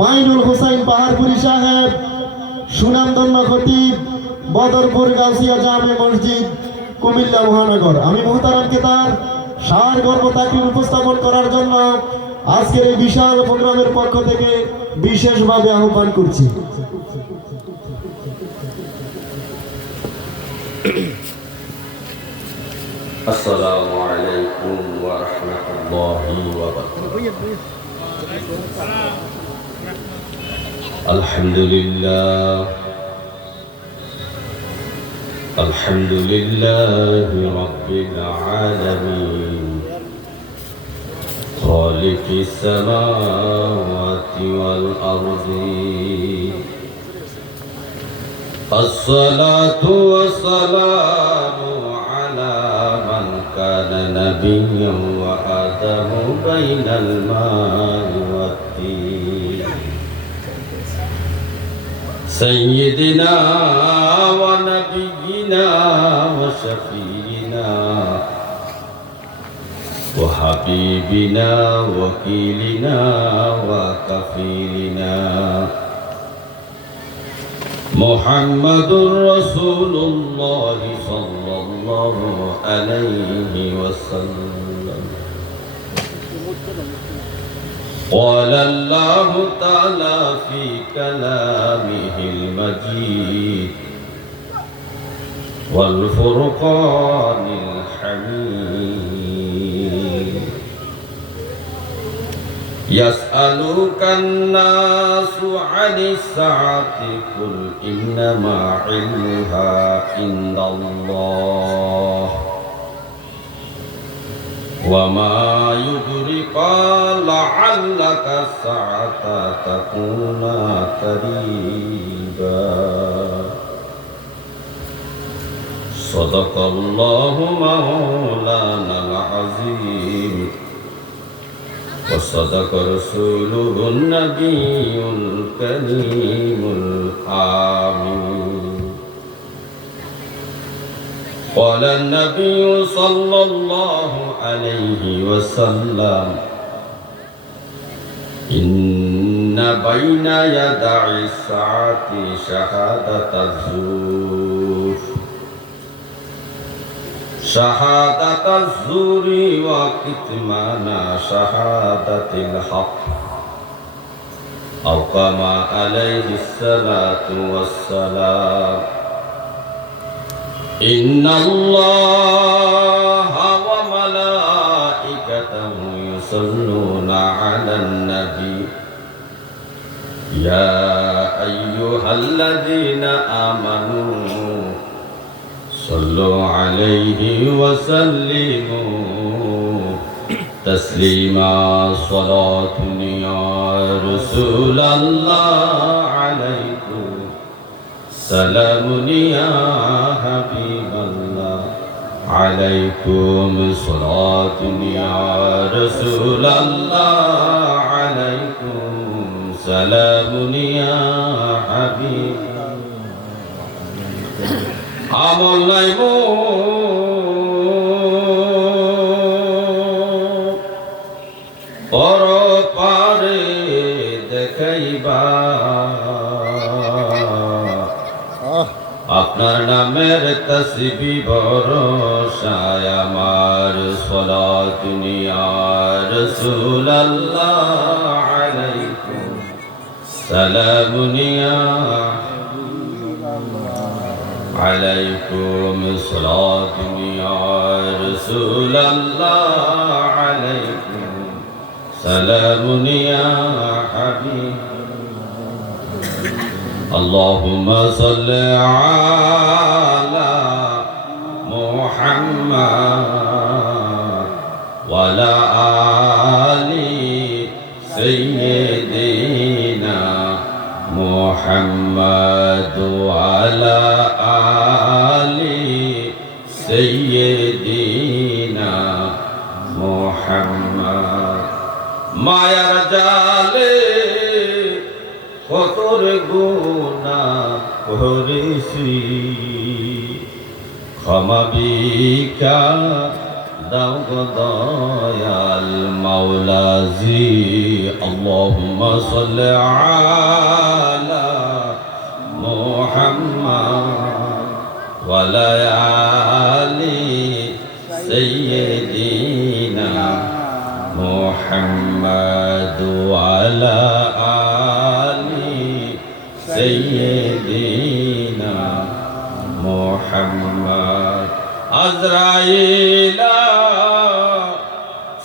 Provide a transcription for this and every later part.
মাইনুল হোসাইন পাহাড়পুরি সাহেব, সুনামধন্য খতিব, বদরপুর গাউসিয়া জামে মসজিদ, কুমিল্লা মহানগর। আমি মুহতারামকে তার সারগর্ভ তাকরীর উপস্থাপন করার জন্য আজকের এই বিশাল প্রোগ্রামের পক্ষ থেকে বিশেষভাবে আহ্বান করছি। আসসালামু আলাইকুম ওয়া রাহমাতুল্লাহি ওয়া বারাকাতুহু। আলহামদুলিল্লাহি রাব্বিল আলামিন খালিকিস সামাওয়াতি ওয়াল আরদি। আসসালাতু ওয়াসসালামু আলা মান কানা নাবিয়্যান ওয়া আদামু বাইনাল মা'i ওয়াত-তিন। সাইয়্যিদিনা ওয়া নাবিয়্যিনা ওয়া শাফীনা ওয়া হাবিবিনা ওয়া ওয়াকিলিনা ওয়া কাফিলিনা মুহাম্মাদুর রাসূলুল্লাহ সাল্লাল্লাহু আলাইহি ওয়াসাল্লাম। قال الله تعالى في كلامه المجيد والفرقان الحميد يسألك الناس عن الساعة قل إنما علمها عند الله وما يدرك لعلك الساعة تكون قريبا صدق الله مولانا العظيم وصدق رسوله النبي الكريم الآمين. قال النبي صلى الله عليه وسلم إن بين يدي الساعة شهادة الزور شهادة الزور وكتمان شهادة الحق أو كما عليه الصلاة والسلام. إن الله وملائكته يصلون على النبي يا أيها الذين آمنوا صلوا عليه وسلموا تسليما. صلاة يا رسول الله عليكم سلام يا حبيب الله عليكم صلاة يا رسول الله عليكم سلام يا حبيب আমল নাই পর পারে দেখাইবা আপনার নামের তসবিহ ভরসায় আমার সালাত ইয়া রাসূলুল্লাহ আলাইকুম সালাম ইয়া عليكم صلاة يا رسول الله عليكم سلام يا حبيب. اللهم صل على محمد وعلى آل سيدنا محمد وعلى آل سيدنا محمد. মায়ার জালে কতর গুনাহ করেছি ক্ষমা ভিক্ষা দাও গো দয়াল মাওলাজি আল্লাহুম্মা সাল্লি আলা মুহাম্মাদ ওয়া আলা আলি সাইয়্যিদিনা মুহাম্মাদ ওয়া আলা আলি সাইয়্যিদিনা মুহাম্মাদ আজরাইলা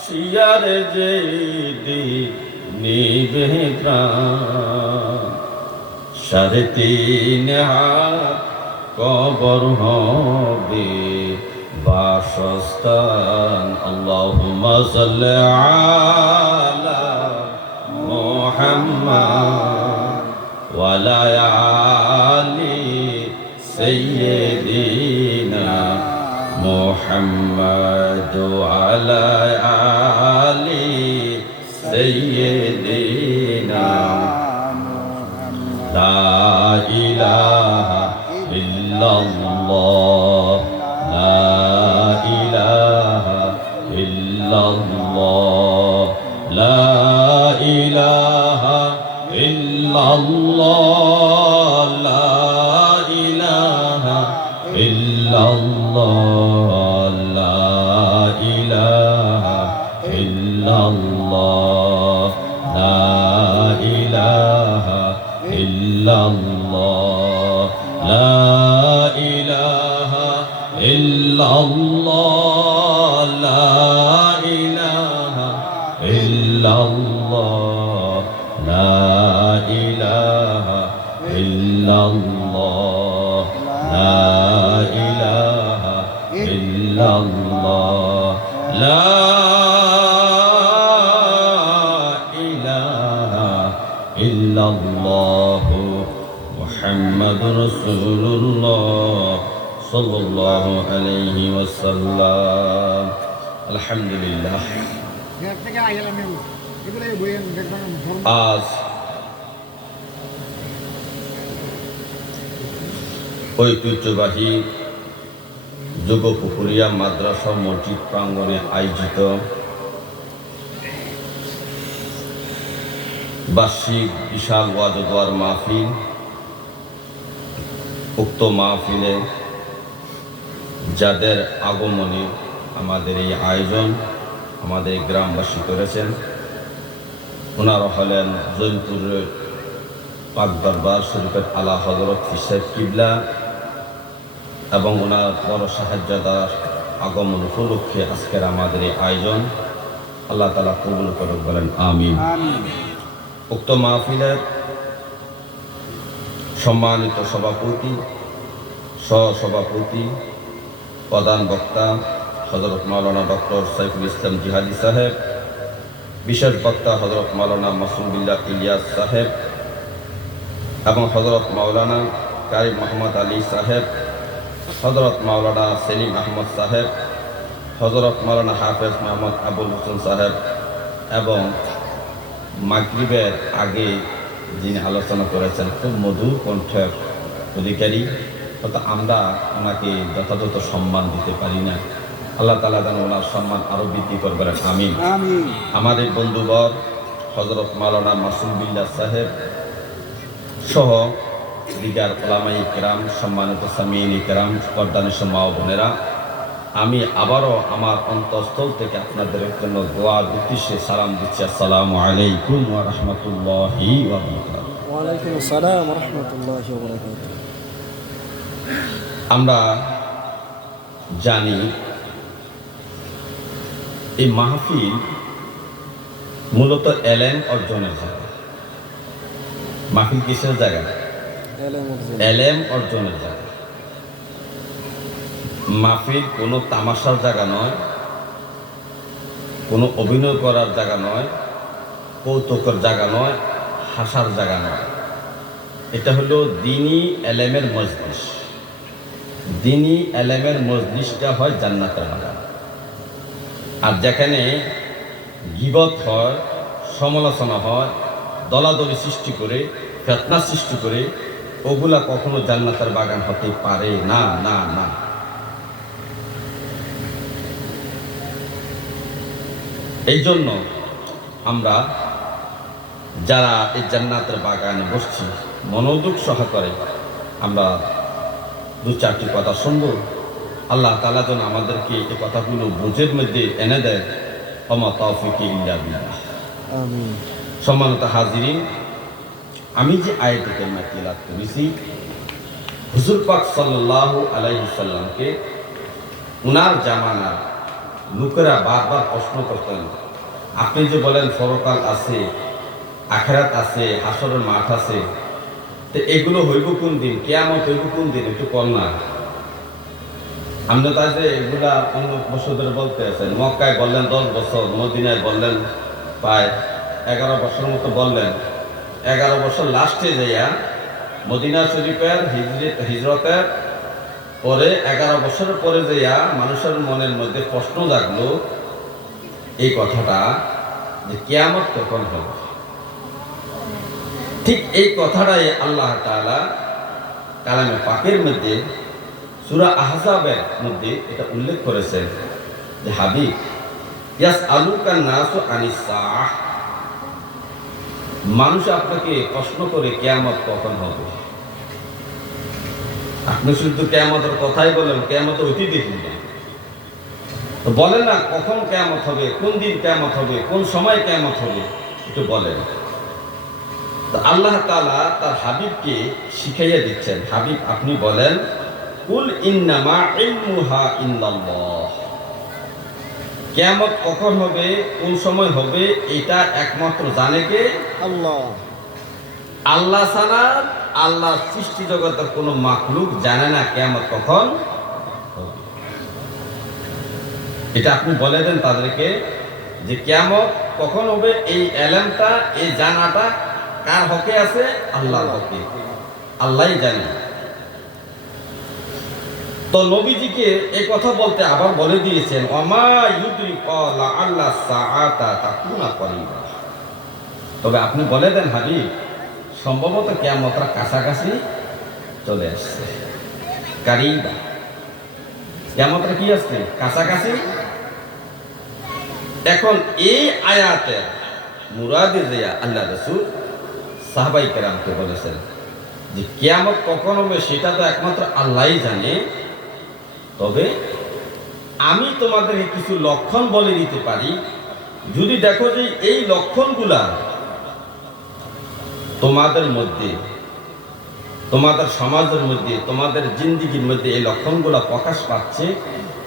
শিয়ার যেদি নিবে প্রাণ সাড়ে তিন হাত কবর হবে বাসস্থান আল্লাহুম্মা সাল্লি আলা মুহাম্মাদ ওয়া আলা আলি সাইয়্যিদিনা মুহাম্মাদ ওয়া আলা আলি সাইয়্যিদিনা লা ইলাহা ইল্লাল্লাহ লা ইলাহা ইল্লাল্লাহ লা ইলাহা ইল্লাল্লাহ লা ইলাহা ইল্লাল্লাহ লা ইলাহা ইল্লাল্লাহ লা ইলাহা ইল্লাল্লাহ লা ইলাহা ইল্লাল্লাহ লা ইলাহা ইল্লাল্লাহ লা ইলাহা ইল্লাল্লাহ লা ইলাহা ইল্লাল্লাহ লা ইলাহা ইল্লাল্লাহ মুহাম্মাদুর রাসূলুল্লাহ সাল্লাল্লাহু আলাইহি ওয়াসাল্লাম আলহামদুলিল্লাহ আজ ঐতিহ্যবাহী যুগপুকুরিয়া মাদ্রাসা মসজিদ প্রাঙ্গণে আয়োজিত বার্ষিক বিশাল ওয়াজ ও দোয়ার মাহফিল। উক্ত মাহফিলে যাদের আগমনে আমাদের এই আয়োজন আমাদের গ্রামবাসী করেছেন, ওনারা হলেন জৈনপুরের পাক দরবার শরীফের আলা হযরত ফিসাব কিবলা এবং ওনার বড় সাহায্যদার আগমন উপলক্ষে আজকের আমাদের এই আয়োজন আল্লাহ তাআলা কবুল করুক, বলেন আমিন। উক্ত মাহফিলের সম্মানিত সভাপতি, সহসভাপতি, প্রধান বক্তা হযরত মাওলানা ডক্টর সাইফুল ইসলাম জিহাদি সাহেব, বিশেষ বক্তা হযরত মাওলানা মাসুম বিল্লাহ ইলিয়াস সাহেব এবং হযরত মাওলানা কারি মোহাম্মদ আলী সাহেব, হযরত মাওলানা সেলিম আহমদ সাহেব, হযরত মাওলানা হাফেজ মোহাম্মদ আবুল হোসেন সাহেব এবং মাগরিবের আগে যিনি আলোচনা করেছেন খুব মধুর কণ্ঠের অধিকারী, হয়তো আমরা ওনাকে যথাযথ সম্মান দিতে পারি না। আল্লাহ তাআলা যেন ওনার সম্মান আরও বৃদ্ধি করবেন, আমিন। আমাদের বন্ধুবর হযরত মাওলানা মাসুম বিল্লাহ সাহেব সহ দিগার ওলামায়ে কেরাম, সম্মানিত সামিঈনে কেরাম, পর্দানিশ মা ও বোনেরা, আমি আবারও আমার অন্তঃস্থল থেকে আপনাদের জন্য দোয়ার উদ্দেশ্যে সালাম দিচ্ছি। আসসালামু আলাইকুম ওয়া রাহমাতুল্লাহি ওয়া বারাকাতুহু। ওয়া আলাইকুম আসসালাম ওয়া রাহমাতুল্লাহি ওয়া বারাকাতুহু। আমরা জানি এই মাহফিল মূলত এলেম অর্জনের জায়গা। মাহফিল কিসের জায়গা? এলেম অর্জনের জায়গা। মাহফিল কোনো তামাশার জায়গা নয়, কোনো অভিনয় করার জায়গা নয়, কৌতুকের জায়গা নয়, হাসার জায়গা নয়। এটা হলো দ্বীনি এলেমের মজলিস। দ্বীনি এলেমের মজলিসটা হয় জান্নাতের বাগান। আর যেখানে গীবত হয়, সমালোচনা হয়, দলাদলি সৃষ্টি করে, ফিতনা সৃষ্টি করে, ওগুলা কখনো জান্নাতের বাগান হতে পারে না, না, না। এই জন্য আমরা যারা এই জান্নাতের বাগানে বসছি মনোযোগ সহকারে আমরা দু চারটি কথা শুনবো। আল্লাহ তাআলা যেন আমাদেরকে এই কথাগুলো বুঝের মধ্যে এনে দেয়। ওমা তাওফিকি ইল্লা বিল্লাহ। আমিন। সম্মানিত হাজিরিন, আমি যে আয়াতে কারিমা তিলাওয়াত করেছি, হুজুর পাক সাল্লাল্লাহু আলাইহি সাল্লামকে উনার জামানার লোকেরা বারবার প্রশ্ন করতেন, আপনি যে বলেন পরকাল আছে, আখিরাত আছে, হাসরের মাঠ আছে, তো এগুলো হইব কোন দিন, কিয়ামত হইব কোন দিন, একটু কর না। আমরা তাই যে এগুলা অন্য বছর ধরে বলতে আছেন, মক্কায় বললেন 10 বছর, মদিনায় বললেন প্রায় 11 বছর মতো বললেন। 11 বছর লাস্টে যাইয়া মদিনা শরীফের হিজরতের পরে 11 বছরের পরে যাইয়া মানুষের মনের মধ্যে প্রশ্ন জাগলো এই কথাটা যে কিয়ামত কখন হবে। ঠিক এই কথাটাই আল্লাহ তাআলা কালামে পাকের মধ্যে সূরা আহজাবের মধ্যে এটা উল্লেখ করেছেন যে হাবিব ইয়াসআলুকান নাসু আনিস সাআহ, মানুষ আপনাকে প্রশ্ন করে কিয়ামত কখন হবে। আপনি শুধু কিয়ামতের কথাই বলেন, কিয়ামত অতীত দেখুন না, তো বলেন না কখন কিয়ামত হবে, কোন দিন কিয়ামত হবে, কোন সময় কিয়ামত হবে, একটু বলেন। তো আল্লাহ তাআলা তার হাবিবকে শিখাইয়া দিচ্ছেন, হাবিব আপনি বলেন কুল ইন্নামা ইলমুহা ইনদাল্লাহ, কিয়ামত কখন হবে, কোন সময় হবে, এটা একমাত্র জানে কে? আল্লাহ। আল্লাহ ছাড়া আল্লাহ সৃষ্টি জগতের কোনো মাখলুক জানে না কিয়ামত কখন হবে। এটা আপনি বলে দেন তাদেরকে যে কিয়ামত কখন হবে, এই এলেমটা, এই জানাটা কার হকে আছে? আল্লাহর হকে, আল্লাহই জানে। তো নবীজিকে এই কথা বলতে আবার বলে দিয়েছেন ওমা ইউদরিকা লাআল্লা সাআতা তাকুনা করিবা, তবে আপনি বলে দেন হাবিব সম্ভবত কিয়ামতটা কাছাকাছি চলে আসছে। কারিবা, কিয়ামতটা কি আসছে? কাছাকাছি। এখন এই আয়াতে মুরাদে যে আল্লাহ রাসূল সাহাবায়ে কেরামকে বলেছেন যে কিয়ামত কখন হবে সেটা তো একমাত্র আল্লাহই জানে, তবে আমি তোমাদেরকে কিছু লক্ষণ বলে দিতে পারি। যদি দেখো যে এই লক্ষণগুলা তোমাদের মধ্যে, তোমাদের সমাজের মধ্যে, তোমাদের জিন্দেগির মধ্যে এই লক্ষণগুলা প্রকাশ পাচ্ছে,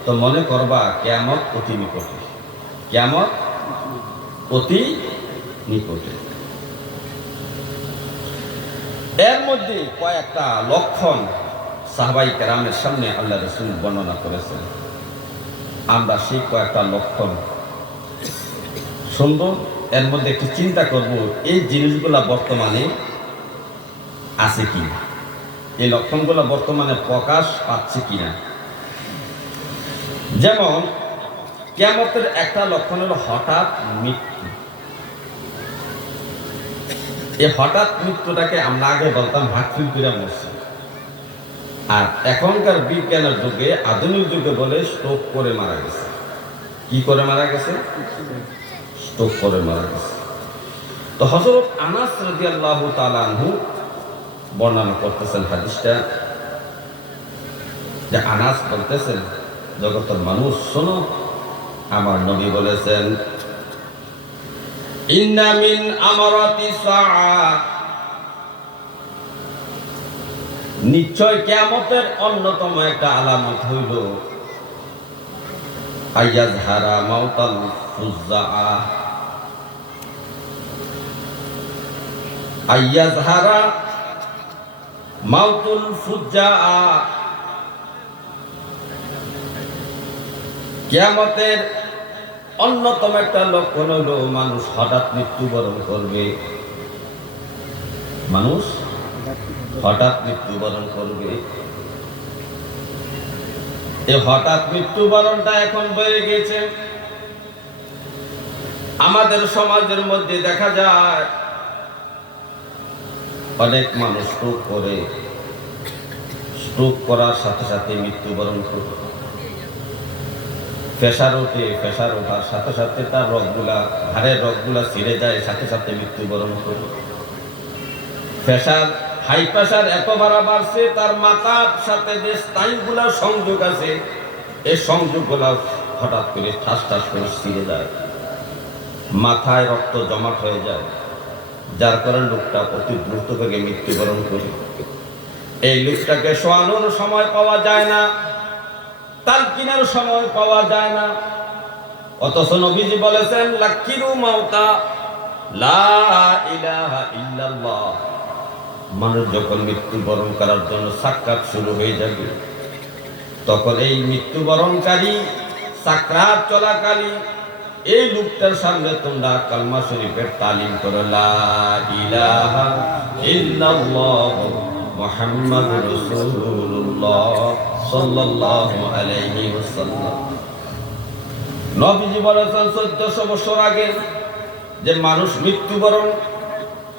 তো মনে করবা কিয়ামত অতি নিকটে, কিয়ামত অতি নিকটে। এর মধ্যে কয়েকটা লক্ষণ সাহাবায়ে কেরামের সামনে আল্লাহ রাসূল বর্ণনা করেছেন। আমরা সেই কয়েকটা লক্ষণ শুনবো, এর মধ্যে একটু চিন্তা করব এই জিনিসগুলা বর্তমানে আছে কি, এই লক্ষণগুলো বর্তমানে প্রকাশ পাচ্ছে কিনা। যেমন কিয়ামতের একটা লক্ষণ হলো হঠাৎ মৃত্যু। এই হঠাৎ মৃত্যুটাকে আমরা আগে বলতাম হার্টফেল করে মরছে, আর এখনকার বিজ্ঞানের যুগে, আধুনিক যুগে বলে স্ট্রোক করে মারা গেছে। কি করে মারা গেছে? স্ট্রোক করে মারা গেছে। তো হযরত আনাস রাদিয়াল্লাহু তাআলা আনহু বর্ণনা করতেছেন হাদিসটা, যে আনাস বলতেছেন জগতের মানুষ শোনো, আমার নবী বলেছেন ইন্না মিন আমারাতি সাআ, নিশ্চয় কিয়ামতের অন্যতম একটা আলামত হইল আইয়াজহারা মাউতাল ফুজ্জাআ, আইয়াজহারা মাউতুল ফুজ্জাআ। কিয়ামতের অন্যতম একটা লক্ষণ হলো মানুষ হঠাৎ মৃত্যুবরণ করবে, মানুষ হঠাৎ মৃত্যুবরণ করবে। এই হঠাৎ মৃত্যুবরণটা এখন বেড়ে গেছে। আমাদের সমাজের মধ্যে দেখা যায় অনেক মানুষ স্ট্রোক করে, স্ট্রোক করার সাথে সাথে মৃত্যুবরণ করে। প্রেশার ওঠার সাথে সাথে তার রগগুলা, হাড়ের রগগুলা ছিঁড়ে যায়, সাথে সাথে মৃত্যুবরণ করে। হাই প্রেশার এত বাড়ছে, তার মাথার সাথে যে স্নায়ুগুলা সংযোগ আছে, এই সংযোগগুলা হঠাৎ করে ঠাস ঠাস করে ছিঁড়ে যায়, মাথায় রক্ত জমাট হয়ে যায়, যার কারণে লোকটা অতি দ্রুত বেগে মৃত্যুবরণ করে। এই লোকটাকে শোয়ানোর সময় পাওয়া যায় না, তালকিনের সময় পাওয়া যায় না, অথচ নবীজি বলেছেন লাকিরু মাউতা লা ইলাহা ইল্লাল্লাহ। মানুষ যখন মৃত্যুবরণ করার জন্য সাকরাত শুরু হয়ে যাবে, তখন এই মৃত্যুবরণকারী সাকরাত চলাকালীন এই লোকটার সামনে তোমরা কালমা শরীফের তালিম করো, লা ইলাহা ইল্লাল্লাহ মুহাম্মাদুর রাসূলুল্লাহ সাল্লাল্লাহু আলাইহি ওয়াসাল্লাম। নবীজি বলেছেন 1400 বছর আগে যে মানুষ মৃত্যুবরণ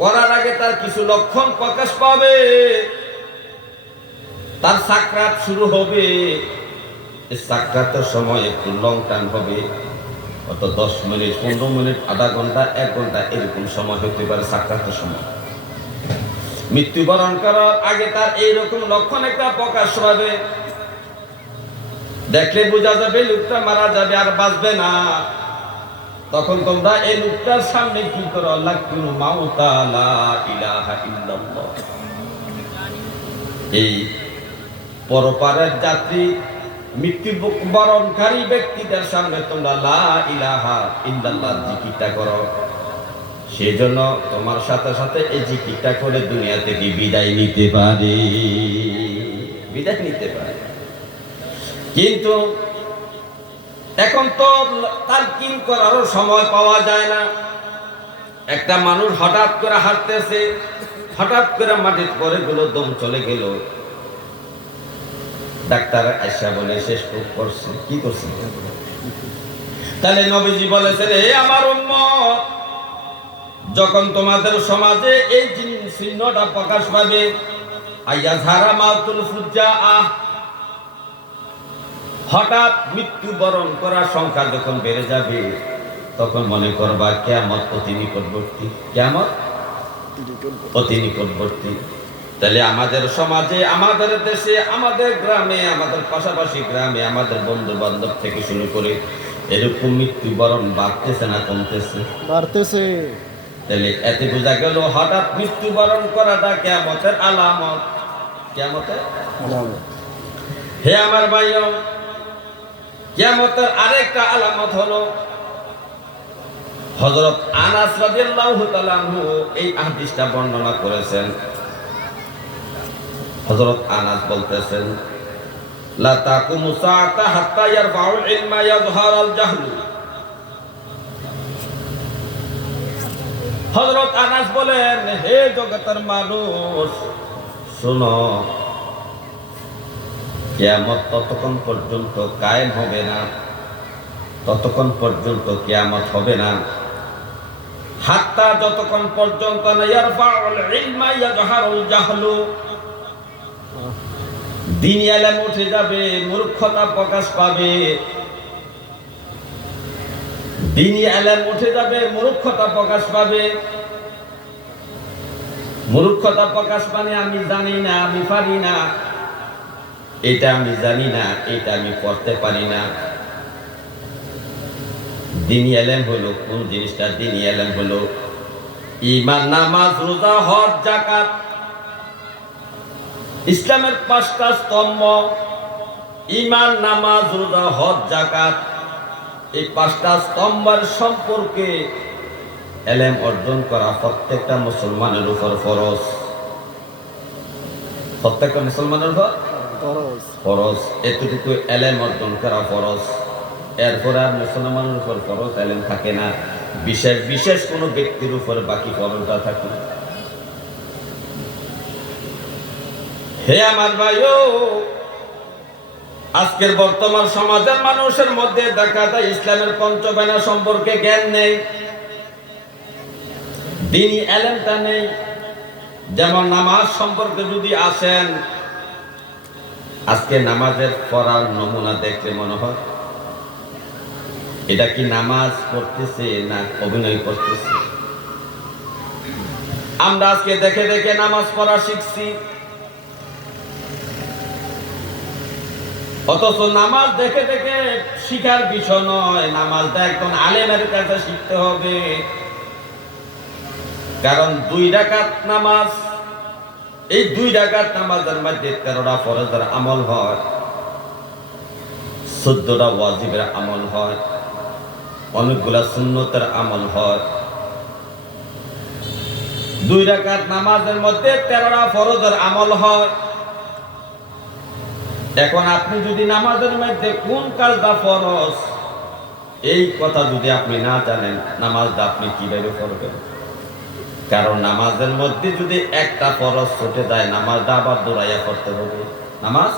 করার আগে তার কিছু লক্ষণ প্রকাশ পাবে, তার সাকরাত শুরু হবে। এই সাকরাতের সময় একটু লং টাইম হবে, অত 10 মিনিট, 15 মিনিট, আধা ঘন্টা, 1 ঘন্টা এরকম সময় হতে পারে সাকরাতের সময়। মৃত্যুবরণ করার আগে তার এইরকম লক্ষণ একটা প্রকাশ পাবে, দেখলে বোঝা যাবে লোকটা মারা যাবে, আর বাঁচবে না। তখন তোমরা এই লোকটার সামনে কি করো, লাকিরু মাউতা লা ইলাহা ইল্লাল্লাহ। এই পরপারের যাত্রী মৃত্যুবরণকারী ব্যক্তিদের সামনে তোমরা লা ইলাহা ইল্লাল্লাহ জিকিরটা করো। সেজন্য তোমার সাথে সাথে এই জিকিরটা করে দুনিয়া থেকে বিদায় নিতে পারে, বিদায় নিতে পারে। কিন্তু এখন তো তালকিন করারও সময় পাওয়া যায় না। একটা মানুষ হঠাৎ করে হাঁটতেছে, হঠাৎ করে মাটির পরে গেল, দম চলে গেল, ডাক্তার আয়সা বলে শেষ করছে, কি করছে? তাহলে নবীজি বলেছেন, হে আমার উম্মত, যখন তোমাদের সমাজে এই চিহ্নটা প্রকাশ পাবে, আইয়াজহারা মাউতুল ফুজ্জাআহ, হঠাৎ মৃত্যুবরণ করার সংখ্যা যখন বেড়ে যাবে, তখন মনে করবা কিয়ামত অতি নিকটবর্তী, কিয়ামত অতি নিকটবর্তী। তাহলে আমাদের সমাজে, আমাদের দেশে, আমাদের গ্রামে, আমাদের পাশাপাশি গ্রামে, আমাদের বন্ধু বান্ধব থেকে শুরু করে এরকম মৃত্যুবরণ বাড়তেছে না কমতেছে? বাড়তেছে। তাহলে এতে বোঝা গেল হঠাৎ মৃত্যুবরণ করাটা কিয়ামতের আলামত, কিয়ামতের আলামত। হে আমার ভাইও, কিয়ামতের আরেকটা আলামত হলো, হযরত আনাস রাদিয়াল্লাহু তাআলা আনহু এই হাদিসটা বর্ণনা করেছেন। হযরত আনাস বলতেছেন, লা তাকুমু সাআতা হাত্তা ইয়ারফাউল ইলমা ইয়াযহারাল জাহলু। হযরত আনাস বলেন, হে জগতের মানুষ শোনো, কিয়ামত ততক্ষণ পর্যন্ত কায়েম হবে না, ততক্ষণ পর্যন্ত কিয়ামত হবে না, হাত্তা যতক্ষণ পর্যন্ত না ইয়ারফাউল ইলমা ইয়াযহারুল জাহলু, দ্বীনি ইলম উঠে যাবে, মূর্খতা প্রকাশ পাবে। দ্বীনি ইলম উঠে যাবে, মূর্খতা প্রকাশ পাবে। মূর্খতা প্রকাশ মানে আমি জানি না, আমি পারি না, এটা আমি জানি না, এটা আমি পড়তে পারি না। দ্বীনি ইলম হলো কোন জিনিসটা? দ্বীনি ইলম হলো ঈমান, নামাজ, রোজা, হজ, যাকাত, ইসলামের 5টা স্তম্ভ। ঈমান, নামাজ, রোজা, হজ, যাকাত, এই 5টা স্তম্ভের সম্পর্কে ইলম অর্জন করা প্রত্যেকটা মুসলমানের উপর ফরজ। প্রত্যেকটা মুসলমানের উপর ফরজ, এতটুকু ইলম অর্জন করা ফরজ। এরপর আর মুসলমানের উপর ফরজ ইলম থাকে না, বিশেষ বিশেষ কোনো ব্যক্তির উপর বাকি ফরজটা থাকে। হে আমার ভাইও, আজকের বর্তমান সমাজের মানুষের মধ্যে দেখা যায় ইসলামের পঞ্চবেনা সম্পর্কে জ্ঞান নেই, দ্বীনি ইলমটা নেই। যেমন নামাজ সম্পর্কে যদি আসেন, আজকে নামাজের পড়ার নমুনা দেখলে মনে হয় এটা কি নামাজ পড়তেছে না অভিনয় করতেছে? আমরা আজকে দেখে দেখে নামাজ পড়া শিখছি, অথচ নামাজ দেখে দেখে শিখার বিষয় নয়। নামাজটা একজন আলেমের কাছে শিখতে হবে। কারণ 2 রাকাত নামাজ, এই 2 রাকাত নামাজের মধ্যে 13টা ফরজের আমল হয়, 14টা ওয়াজিবের আমল হয়, অনেকগুলা সুন্নতের আমল হয়। 2 রাকাত নামাজের মধ্যে 13টা ফরজের আমল হয়। এখন আপনি যদি নামাজের মধ্যে কোন কাজটা ফরজ এই কথা যদি আপনি না জানেন, নামাজটা আপনি কিভাবে পড়বেন? কারণ নামাজের মধ্যে যদি একটা ফরজ ছুটে যায়, নামাজটা আবার দৌড়াইয়া করতে হবে নামাজ।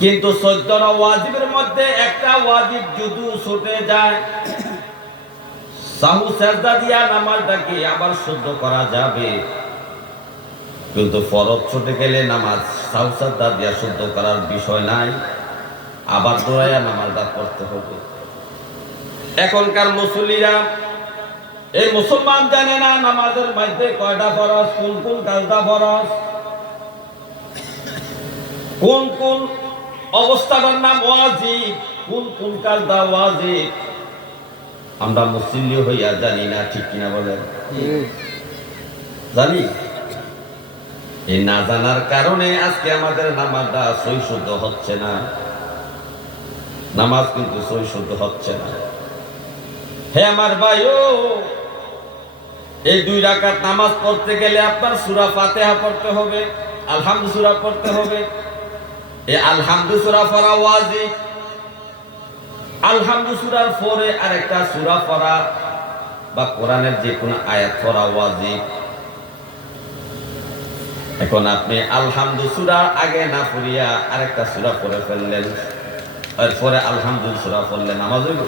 কিন্তু 14টা ওয়াজিবের মধ্যে একটা ওয়াজিব যদি ছুটে যায়, সাহু সাজদা দিয়া নামাজটাকে আবার শুদ্ধ করা যাবে। কিন্তু ফরজ ছুটে গেলে নামাজ সাহু সাজদা দিয়া শুদ্ধ করার বিষয় নাই, আবার দৌড়াইয়া নামাজটা পড়তে হবে। এখনকার মুসল্লিরা, এই মুসলমান জানে না নামাজের মধ্যে কয়টা ফরজ, কোন কোন কাজটা ফরজ, কোন কোন অবস্থাটার নাম ওয়াজিব, কোন কোন কাজটা ওয়াজিব। আমরা মুসল্লি হইয়া জানি না, ঠিক কিনা বলেন? জানি। এই না জানার কারণে আজকে আমাদের নামাজটা সই শুদ্ধ হচ্ছে না। নামাজ কিন্তু সই শুদ্ধ হচ্ছে না। হে আমার ভাইও, এই 2 রাকাত নামাজ পড়তে গেলে আপনার সূরা ফাতিহা পড়তে হবে, আলহামদু সূরা পড়তে হবে। এই আলহামদু সূরা পড়া ওয়াজিব। আলহামদু সূরার পরে আরেকটা সূরা পড়া বা কোরআনের যে কোনো আয়াত পড়া ওয়াজিব। এখন আপনি আলহামদু সূরা আগে না পড়িয়া আরেকটা সূরা পড়ে ফেললেন, এরপরে আলহামদু সূরা পড়লেন, নামাজ হইল?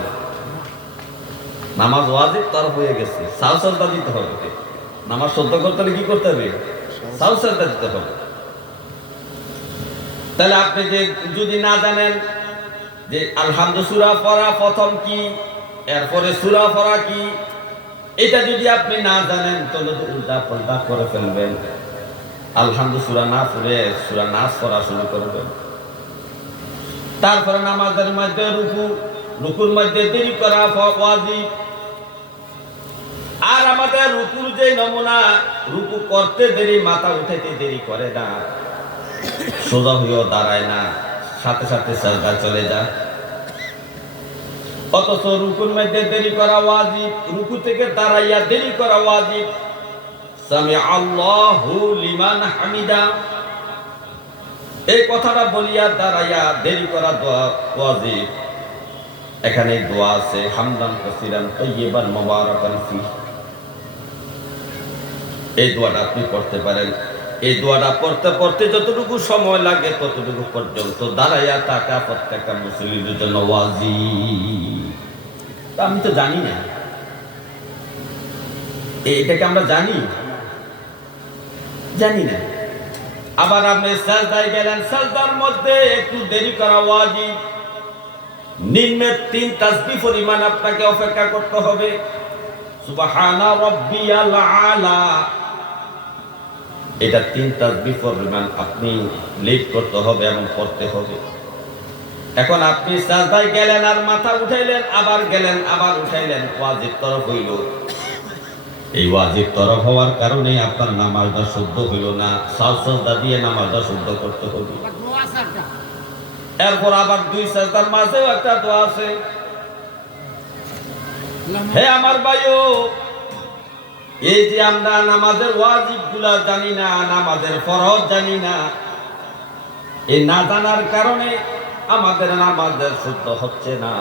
নামাজ ওয়াজিব তার হয়ে গেছে, সাহু সাজদা দিতে হবে। নামাজ শুদ্ধ করতে হলে কি করতে হবে? সাহু সাজদা দিতে হবে। তাহলে আপনি যে যদি না জানেন যে আলহামদু সূরা পড়া প্রথম কি, এরপরে সূরা পড়া কি, এটা যদি আপনি না জানেন তাহলে তো উল্টা পাল্টা করে ফেলবেন। আলহামদু সূরা না পড়ে সূরা নাস পড়া শুরু করবেন। তারপরে নামাজের মধ্যে রুকুর মধ্যে দেরি করা ওয়াজিব। আর আমাদের রুকুর যে নমুনা, রুকু করতে দেরি, মাথা উঠাইতে দেরি করে না, সোজা হয়েও দাঁড়ায় না, সাথে সাথে সাজদা চলে যায়। অথচ রুকুর মধ্যে দেরি করা ওয়াজিব, রুকু থেকে দাঁড়াইয়া দেরি করা ওয়াজিব। সামি আল্লাহু লিমান হামিদা, এই কথাটা বলিয়া দাঁড়াইয়া দেরি করা দোয়া ওয়াজিব। এখানে দোয়া আছে, হামদান কাসীরান তাইয়িবান মুবারাকান ফীহি। এই দোয়াটা আপনি পড়তে পারেন। এই দোয়াটা পড়তে পড়তে যতটুকু সময় লাগে ততটুকু পর্যন্ত দাঁড়াইয়া থাকা প্রত্যেকটা মুসল্লির জন্য ওয়াজিব। তা আমি তো জানি না, এটাকে আমরা জানি না। আবার আপনি সাজদায় গেলেন, সাজদার মধ্যে একটু দেরি করা ওয়াজিব। নিম্নে 3 তাসবিহ পরিমাণ আপনাকে অপেক্ষা করতে হবে। সুবহানা রাব্বিয়াল আলা, এটা 3 তাসবিহ পরিমাণ আপনি লিড করতে হবে এবং পড়তে হবে। এখন আপনি সাজদায় গেলেন আর মাথা উঠাইলেন, আবার গেলেন আবার উঠাইলেন, ওয়াজিব তরফ হইল। এই ওয়াজিব তরফ হওয়ার কারণে আপনার নামাজটা শুদ্ধ হইল না। সাজদা দিয়ে নামাজটা শুদ্ধ করতে হবে। এরপর আবার 2 সাজদার মাঝেও একটা দোয়া আছে। হে আমার ভাইও, এই যে আমরা নামাজের ওয়াজিব গুলা জানি না, নামাজের ফরজ জানি না, এই না জানার কারণে আমাদের নামাজের শুদ্ধ হচ্ছে না।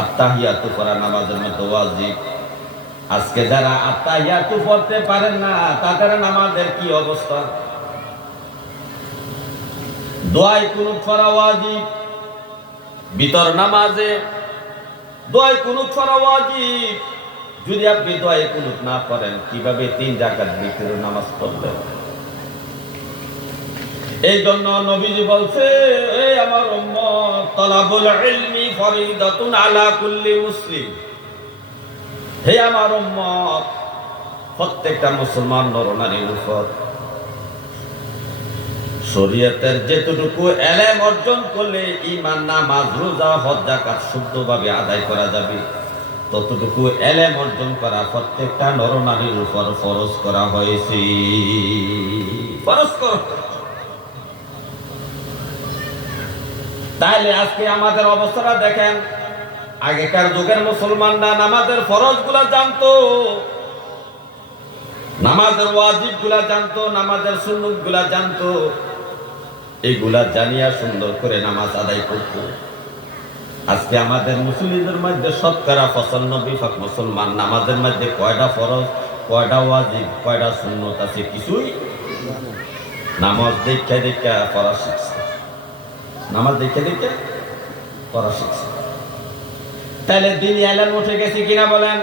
আত্তাহিয়াতু পড়া নামাজের মধ্যে ওয়াজিব। আজকে যারা আত্তাহিয়াতু পড়তে পারেন না তাদের নামাজের কি অবস্থা? দোয়ায়ে কুনুত পড়া ওয়াজিব। ভিতর নামাজে দোয়ায়ে কুনুত পড়া ওয়াজিব। যদি আপনি দোয়ায়ে কুনুত না পড়েন কিভাবে 3 রাকাত ভিতরে নামাজ পড়বেন? এই জন্য নবীজি বলছে, এই আমার উম্মত, তালাবুল ইলমি ফরিদাতুন আলা কুল্লি মুসলিম। হে আমার উম্মত, প্রত্যেকটা মুসলমান নরনারীর উপর শরীয়তের যেটুকু এলেম অর্জন করলে ঈমান, নামাজ, রোজা, হজ, যাকাত শুদ্ধভাবে আদায় করা যাবে, ততটুকু এলেম অর্জন করা প্রত্যেকটা নরনারীর উপর ফরজ করা হয়েছে। ফরজ করা। তাইলে আজকে আমাদের অবস্থাটা দেখেন, আগেকার যুগের মুসলমানরা নামাজের ফরজগুলা জানতো, নামাজের ওয়াজিবগুলা জানতো, নামাজের সুন্নতগুলা জানতো, এগুলা জানিয়া সুন্দর করে নামাজ আদায় করত। আজকে আমাদের মুসলিমদের মধ্যে শতকরা 95% মুসলমান নামাজের মধ্যে কয়টা ফরজ, কয়টা ওয়াজিব, কয়টা সুন্নত আছে কিছুই নামাজ দেখে দেখে পড়া শিখছে, নামাজ দেখে দেখে পড়া শিখছে। তাহলে দিনী আলেম উঠে গেছে কিনা বলেন?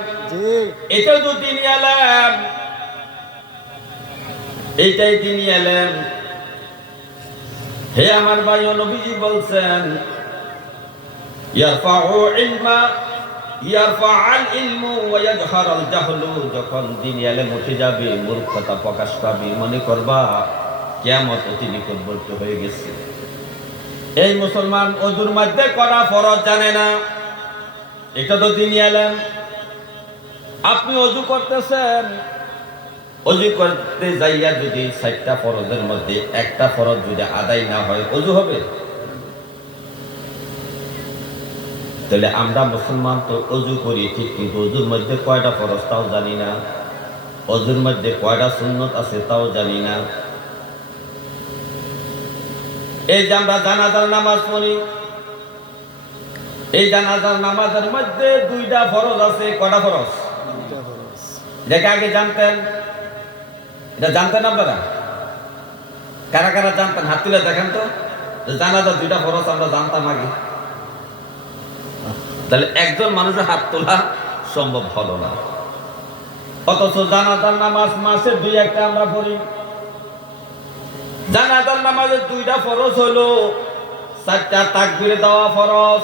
এটাও তো দিনী আলেম, এইটাই দিনী আলেম। হে আমার ভাই, নবীজি বলছেন, যখন দিনী আলেম উঠে যাবে, মূর্খতা প্রকাশ পাবে, মনে করবা কিয়ামত অতি নিকটবর্তী হয়ে গেছে। এই মুসলমান ওযুর মধ্যে করা ফরজ জানে না, এটা তো দিনী আলেম। আপনি ওযু করতেছেন, ওযু করতে যাইয়া যদি 4টা ফরজের মধ্যে একটা ফরজ যদি আদায় না হয়, ওযু হবে? তাহলে আমরা মুসলমান তো ওযু করি ঠিক, কিন্তু ওযুর মধ্যে কয়টা ফরজ তাও জানি না, ওযুর মধ্যে কয়টা সুন্নত আছে তাও জানি না। এই যে আমরা জানাজার নামাজ পড়ি, এই জানাজার নামাজের মধ্যে 2টা ফরজ আছে। কয়টা ফরজ? দেখে আগে জানতেন? এটা জানতেন আপনারা? কারা কারা জানতেন? হাত তুলে দেখেন তো, জানাজার 2টা ফরজ আমরা জানতাম আগে। তাহলে একজন মানুষের হাত তোলা সম্ভব হলো না, অথচ জানাজার নামাজ মাসে 2-1টা আমরা পড়ি। জানাজার নামাজের 2টা ফরজ হলো, 4টা তাকবীরে দেওয়া ফরজ,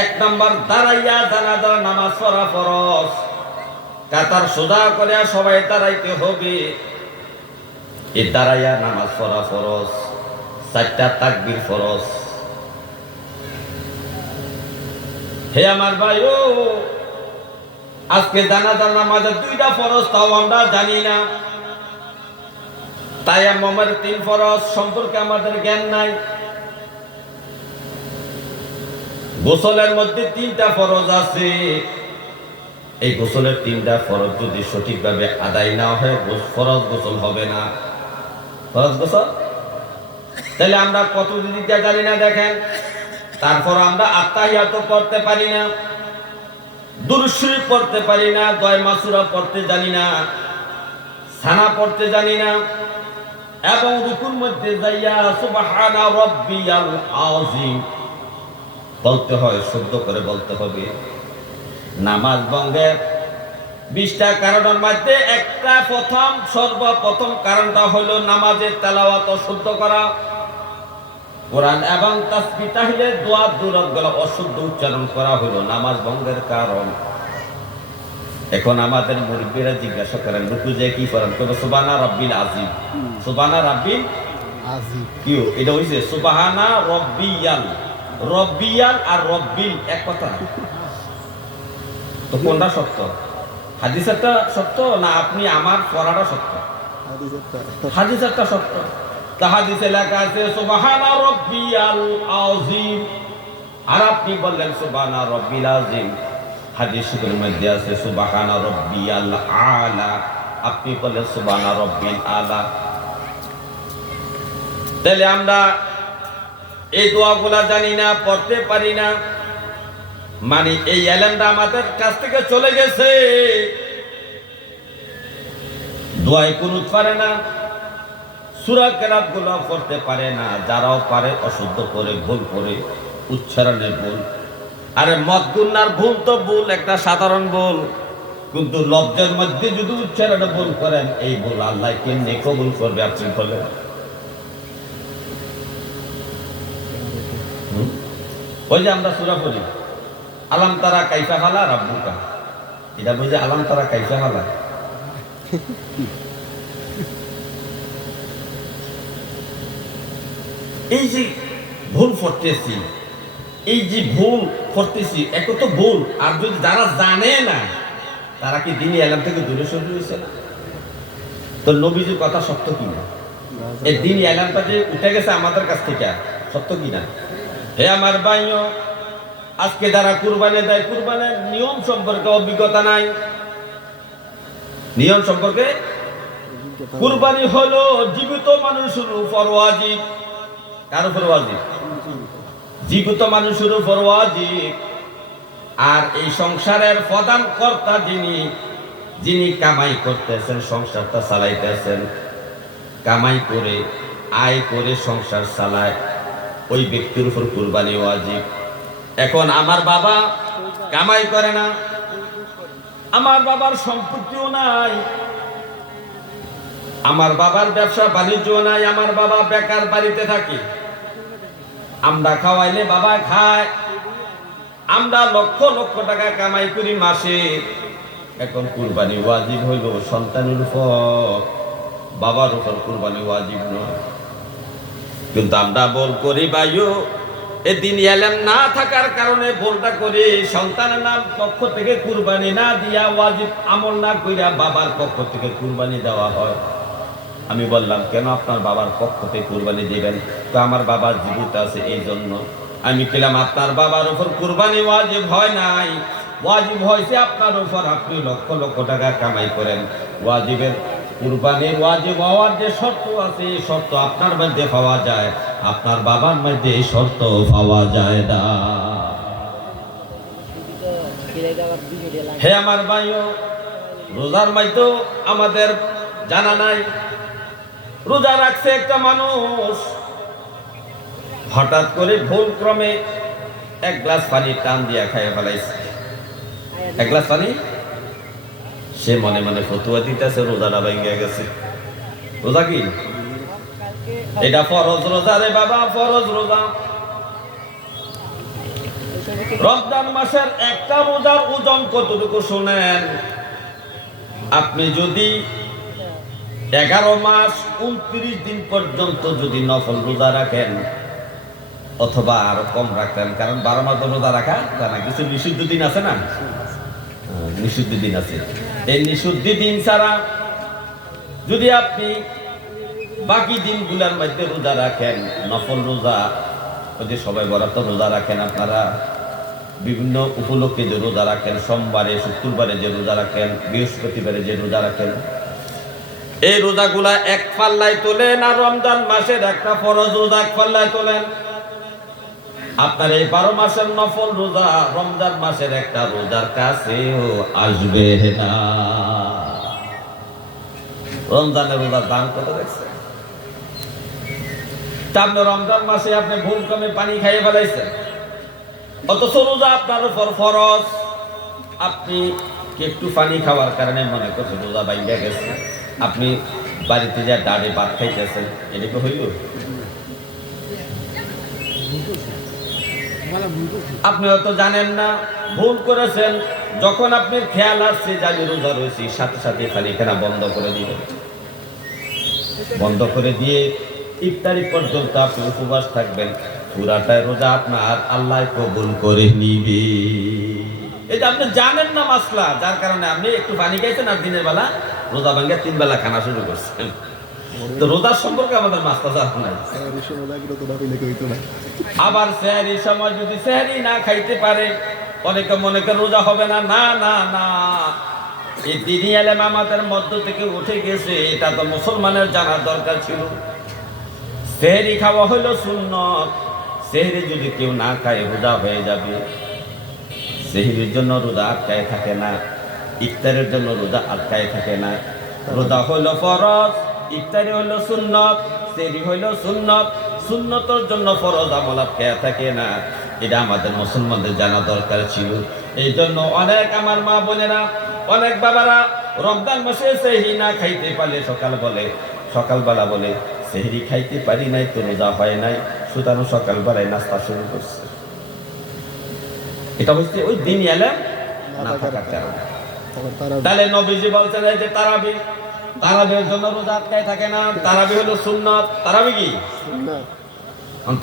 1 নাম্বার দাঁড়াইয়া জানাজার নামাজ পড়া ফরজ, কাতার সোজা করে সবাই দাঁড়াইতে হবে, এই দাঁড়াইয়া নামাজ পড়া ফরজ, 4টা তাকবীর ফরজ। হে আমার ভাই, ও আজকে জানাজার নামাজের 2টা ফরজ তাও আমরা জানি না। তায়াম্মুমের 3 ফরজ সম্পর্কে আমাদের জ্ঞান নাই। গোসলের মধ্যে 3টা ফরজ আছে, এই গোসলের 3টা ফরজ যদি সঠিকভাবে আদায় না হয়, ফরজ গোসল হবে না। ফরজ গোসল, তাহলে আমরা কত দিকটা জানি না দেখেন। তারপর আমরা আত্তাহিয়াত পড়তে পারি না, দুরূদ শরীফ পড়তে পারি না, দোয়া মাসুরা পড়তে জানি না, সানা পড়তে জানি না, এবং রুকুর মধ্যে যাইয়া সুবহানা রাব্বিয়াল আযীম বলতে হয়, শুদ্ধ করে বলতে হবে। নামাজ ভঙ্গের 20টা কারণের মধ্যে একটা সর্বপ্রথম কারণটা হলো নামাজের তেলাওয়াত অশুদ্ধ করা, কোরআন এবং তাসবিহ তাহলিল দোয়া দুরূদগুলো অশুদ্ধ উচ্চারণ করা হলো নামাজ ভঙ্গের কারণ। এখন আমাদের মুরব্বীরা জিজ্ঞাসা করেন, রুকু যে কি করেন? কবে সুবহানা রাব্বিল আযীম। সুবহানা রাব্বিল আযীম কি? এটা হইছে সুবহানা রাব্বিয়াল। রব্বিয়াল আর রব্বিল এক কথা, তো কোনটা সত্য? হাদিসেরটা সত্য না আপনি আমার পড়াটা সত্য? হাদিসেরটা সত্য। তা হাদিসে লেখা আছে সুবহানা রাব্বিয়াল আযীম, আর আপনি বললেন সুবহানা রাব্বিল আযীম। হাদিসের মধ্যে আছে সুবহানা রাব্বিয়াল আলা, আপনি বললেন সুবহানা রাব্বিল আলা। তাহলে আমরা এই দোয়াগুলা জানি না, পড়তে পারি না, মানে এই ইলমটা আমাদের কাছ থেকে চলে গেছে। দোয়ায় কুনুত পারে না, সূরা কেরাত গুলো পড়তে পারে না, যারাও পারে অশুদ্ধ করে, ভুল করে, উচ্চারণের ভুল। আরে মদ গুনার ভুল তো ভুল, একটা সাধারণ ভুল, কিন্তু লফজের মধ্যে যদি উচ্চারণে ভুল করেন, এই ভুল আল্লাহ কেমনে কবুল করবে আপনি বলেন? ওই যে আমরা সূরা পড়ি আলাম তারা কাইফা হালা রাব্বুকা, এটা বুঝে আলাম তারা কাইফা হালা। এই যে ভুল করতেছি, এই যে ভুল করতেছি এক তো ভুল, আর যদি যারা জানে না তারা কি দিনই এলাম থেকে দূরে সরে হয়েছে না? তো নবীজির কথা সত্য কিনা? এই দিনই এলামটা যে উঠে গেছে আমাদের কাছ থেকে সত্য কিনা? হে আমার ভাইও, আজকে যারা কুরবানি দেয় কুরবানের নিয়ম সম্পর্কে অভিজ্ঞতা নাই। নিয়ম সম্পর্কে কুরবানি হলো জীবিত মানুষের উপর ওয়াজিব। কার উপর ওয়াজিব? জীবিত মানুষের উপর ওয়াজিব। আর এই সংসারের প্রধান কর্তা যিনি কামাই করতেছেন, সংসারটা চালাইতেছেন, কামাই করে আয় করে সংসার চালায়, ওই ব্যক্তির উপর কুরবানি ওয়াজিব। এখন আমার বাবা কামাই করে না, আমার বাবার সম্পত্তিও নাই, আমার বাবার ব্যবসা বাণিজ্য নাই, আমার বাবা বেকার বাড়িতে থাকে, আমরা খাওয়াইলে বাবা খায়, আমরা লক্ষ লক্ষ টাকা কামাই করি মাসে। এখন কুরবানি ওয়াজিব হইল সন্তানের উপর, বাবার উপর কুরবানি ওয়াজিব নয়। কিন্তু আমরা বল করি ভাইও, এদিন এলেম না থাকার কারণে ভুলটা করি, সন্তানের নাম পক্ষ থেকে কুরবানি না দিয়া ওয়াজিব আমল না কইরা বাবার পক্ষ থেকে কুরবানি দেওয়া হয়। আমি বললাম কেন আপনার বাবার পক্ষ থেকে কুরবানি দিবেন? তো আমার বাবার জীবিত আছে এই জন্য। আমি বললাম আপনার বাবার উপর কুরবানি ওয়াজিব হয় নাই, ওয়াজিব হয়েছে আপনার উপর, আপনি লক্ষ লক্ষ টাকা কামাই করেন। ওয়াজিবের কুরবানির ওয়াজিব হওয়ার যে শর্ত আছে, এই শর্ত আপনার মধ্যে পাওয়া যায়, আপনার বাবার মধ্যে এই শর্ত পাওয়া যায় না। হে আমার ভাইও, রোজার মাইতো আমাদের জানা নাই। রোজা রাখছে একটা মানুষ, হঠাৎ করে ভুল ক্রমে এক গ্লাস পানি টান দিয়া খাইয়ে ফেলাইছে। এক গ্লাস পানি, সে মনে মনে ফতুয়া দিতেছে রোজাটা ভেঙে গেছে। রোজা কি? এটা ফরজ রোজা রে বাবা, ফরজ রোজা। রমজান মাসের একটা রোজার ওজন কতটুকু শুনেন? আপনি যদি 11 মাস 29 দিন পর্যন্ত যদি নফল রোজা রাখেন, অথবা আরো কম রাখতেন, কারণ 12 মাস রোজা রাখা জানা কিছু নিষিদ্ধ দিন আছে না, নিষিদ্ধ দিন আছে। এই নিষিদ্ধ দিন ছাড়া যদি আপনি বাকি দিনগুলোর মধ্যে রোজা রাখেন, নফল রোজা, ওই যে সবাই বরাত রোজা রাখেন, আপনারা বিভিন্ন উপলক্ষে যে রোজা রাখেন, সোমবারে শুক্রবারে যে রোজা রাখেন, বৃহস্পতিবারে যে রোজা রাখেন, এই রোজাগুলা এক পাল্লায় তোলেন, আর রমজান মাসের একটা ফরজ রোজা এক পাল্লায় তোলেন। আপনার এই 12 মাসের নফল রোজা রমজান মাসের একটা রোজার কাছেও আসবে না। রমজানের রোজার দাম কত দেখছেন? আপনি রমজান মাসে আপনি ভুল কমে পানি খাইয়ে ফেলাইছেন, অথচ রোজা আপনার উপর ফরজ। আপনি একটু পানি খাওয়ার কারণে মনে করছেন রোজা বাইরে গেছে, আপনি বাড়িতে যা ডাড়ে ভাত খাইতেছেন, এদিকে হইল? আপনি হয়তো জানেন না, ভুল করেছেন। যখন আপনি খেয়াল আসছে যে আমি রোজা রয়েছি, সাথে সাথে পানি খানা বন্ধ করে দিবেন। বন্ধ করে দিয়ে ইফতারি পর্যন্ত আপনি উপবাস থাকবেন, পুরাটাই রোজা আপনার আল্লাহ কবুল করে নিবে। এটা আপনি জানেন না মাসলা, যার কারণে আপনি একটু পানি খাইছেন আর দিনের বেলা রোজা ভাঙ্গা 3 বেলা খানা শুরু করছেন। তো রোজার সম্পর্কে আমাদের মাসলা জানা নাই। আবার সেহরির সময় যদি সেহরি না খাইতে পারে, অনেকে মনে করে রোজা হবে না। না না না, এই দিনই আলেম আমাদের মধ্য থেকে উঠে গেছে, এটা তো মুসলমানের জানার দরকার ছিল। সেহরি খাওয়া হলো সুন্নত, সেহরি যদি কেউ না খায় রোজা হয়ে যাবে। সেহরির জন্য রোজা আটকায় থাকে না, ইফতারের জন্য রোজা আটকায় থাকে না। রোজা হইলো ফরজ, ইফতারি হইলো সুন্নত, সেহরি হইলো সুন্নত। সুন্নতের জন্য ফরজ আমল আটকায় থাকে না, এটা আমাদের মুসলমানদের জানা দরকার ছিল। এই জন্য অনেক আমার মা বোনেরা, অনেক বাবারা রমজান মাসে সেহরি না খাইতে পারলে সকালবেলা বলে সেহরি খাইতে পারি নাই তো রোজা হয় নাই, সুতরাং সকালবেলায় নাস্তা শুরু করছে। এটা হচ্ছে ওই দিন এলেম না থাকার কারণে। তখন তারা তাহলে নবীজি বলছেন এই যে তারাবির জন্য রোজা আটকায় থাকে না, তারাবি হলো সুন্নাত। তারাবি কি? না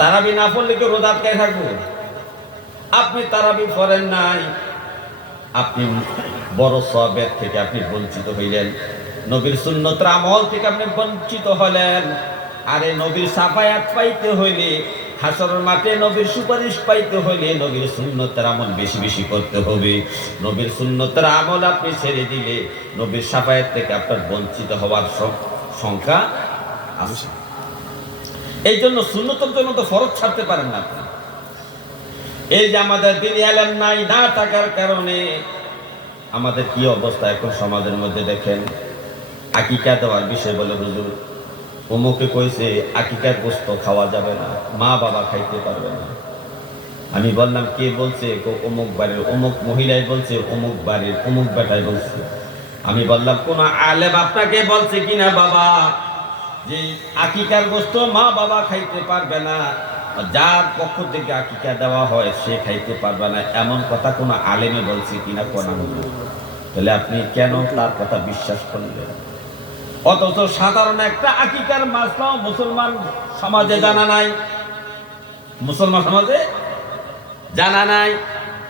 তারাবি না পড়লে কি রোজা আটকায় থাকবো? আপনি তারাবি পড়েন নাই, আপনি বড় সওয়াবের থেকে আপনি বঞ্চিত হইলেন, নবীর সুন্নতের আমল থেকে আপনি বঞ্চিত হলেন। আরে নবীর সাফায়াত পাইতে হইলে, হাসরের মাঠে নবীর সুপারিশ পাইতে হইলে নবীর সুন্নতের আমল বেশি বেশি করতে হবে। নবীর সুন্নতের আমল আপনি ছেড়ে দিলে নবীর সাফায়াত থেকে আপনার বঞ্চিত হওয়ার সংখ্যা আছে। এই জন্য সুন্নতের জন্য তো ফরজ ছাড়তে পারেন না আপনি। এই যে আমাদের দিনে এলেম নাই, না থাকার কারণে আমাদের কি অবস্থা এখন সমাজের মধ্যে দেখেন। আকিকা দেওয়ার বিষয় বলে হুজুর অমুকে কইছে আকিকার গোশত খাওয়া যাবে না, মা বাবা খাইতে পারবে না। আমি বললাম কে বলছে? অমুক বাড়ির অমুক মহিলাই বলছে, অমুক বাড়ির অমুক বেটাই বলছে। আমি বললাম কোন আলেম আপনাকে বলছে কিনা বাবা যে আকিকার গোশত মা বাবা খাইতে পারবে না, যার পক্ষ থেকে আকিকা দেওয়া হয় সে খাইতে পারবে না, এমন কথা কোন আলেমে বলছে কিনা কোন? তাহলে আপনি কেন তার কথা বিশ্বাস করলেন? অথচ সাধারণ একটা আকিকার মাসলাও মুসলমান সমাজে জানা নাই, মুসলমান সমাজে জানা নাই।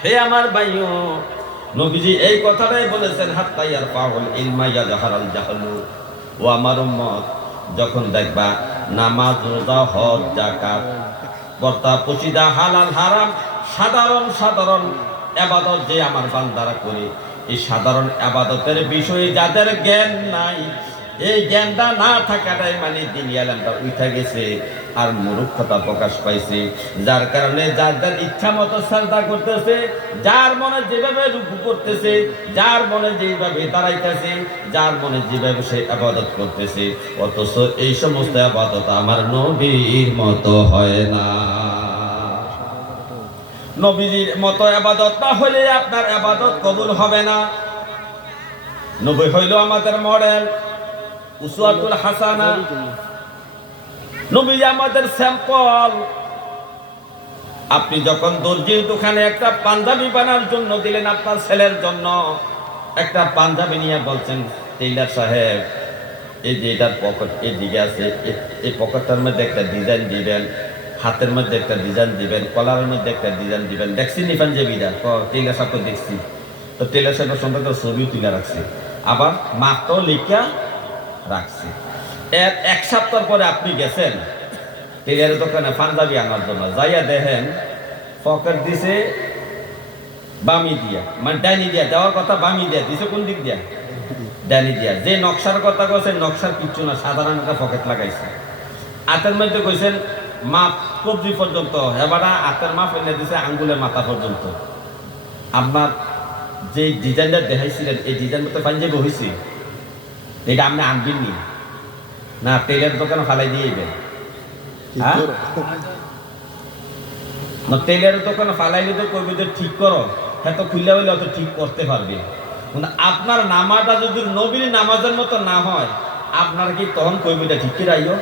হে আমার ভাইও, নবীজি এই কথাটাই বলেছেন হাত্তা ইয়ারফাউল ইলমা ইয়াজহারাল জাহলু। ও আমার উম্মত, যখন দেখবা নামাজ, রোজা, হজ, যাকাত, বর্তা পশিদা, হালাল হারাম, সাধারণ সাধারণ ইবাদত যে আমার বান্দারা করে, এই সাধারণ ইবাদতের বিষয়ে যাদের জ্ঞান নাই, এই জ্ঞানটা না থাকাটাই মানে দিন এলেমটা উঠে গেছে আর মূর্খতা প্রকাশ পাইছে। যার কারণে যার যার ইচ্ছা মতো সাজদা করতেছে, যার মনে যেভাবে রুকু করতেছে, যার মনে যেভাবে দাঁড়াইতেছে, যার মনে যেভাবে সে ইবাদত করতেছে। অথচ এই সমস্ত ইবাদত আমার নবীর মতো হয় না। নবীর মতো ইবাদত না হলে আপনার ইবাদত কবুল হবে না। নবী হইল আমাদের মডেল, উসওয়াতুল হাসানা। নবী আমাদের স্যাম্পল। আপনি যখন দর্জির দোকানে একটা পাঞ্জাবি বানার জন্য দিলেন আপনার ছেলের জন্য, একটা পাঞ্জাবি নিয়ে বলছেন টেইলার সাহেব এই যে এটার পকেট এদিকে আছে, এই পকেটটার মধ্যে একটা ডিজাইন দিবেন, হাতের মধ্যে একটা ডিজাইন দিবেন, কলারের মধ্যে একটা ডিজাইন দিবেন। দেখছি নি পাঞ্জাবিটা? টেইলার সাহেব তো দেখছি। তো টেইলার সাহেবের সঙ্গে তো ছবিও তুলে রাখছে, আবার মাপটাও লিখা রাখছে। এর এক সপ্তাহ পরে আপনি গেছেন টেইলারের দোকানে পাঞ্জাবি আনার জন্য, যাইয়া দেখেন পকেট দিছে বামি দিয়া, মানে ডাইনি দিয়া, দেওয়ার কথা বামি দিয়া দিছে, কোন দিক দিয়া? ডাইনি দিয়া। যে নকশার কথা কইছেন নকশার কিচ্ছু না, সাধারণ একটা পকেট লাগাইছে। হাতের মধ্যে কইছেন মাপ কবজি পর্যন্ত, এবার হাতের মাপ এনে দিছে আঙ্গুলের মাথা পর্যন্ত। আপনার যে ডিজাইনটা দেখাইছিলেন এই ডিজাইন মতো পাঞ্জাবি হয়েছে, এটা আপনি আনবেন নি না টেইলার দোকানে ফালাই দিয়ে দেবেন? না টেইলারের দোকানে ফালাইলে তো কইবে যে ঠিক করো, হ্যাঁ তো খুললে হইলে অত ঠিক করতে পারবে। কিন্তু আপনার নামাজটা যদি নবীর নামাজের মতো না হয়, আপনার কি তখন কইবে এটা ঠিক করে আইও?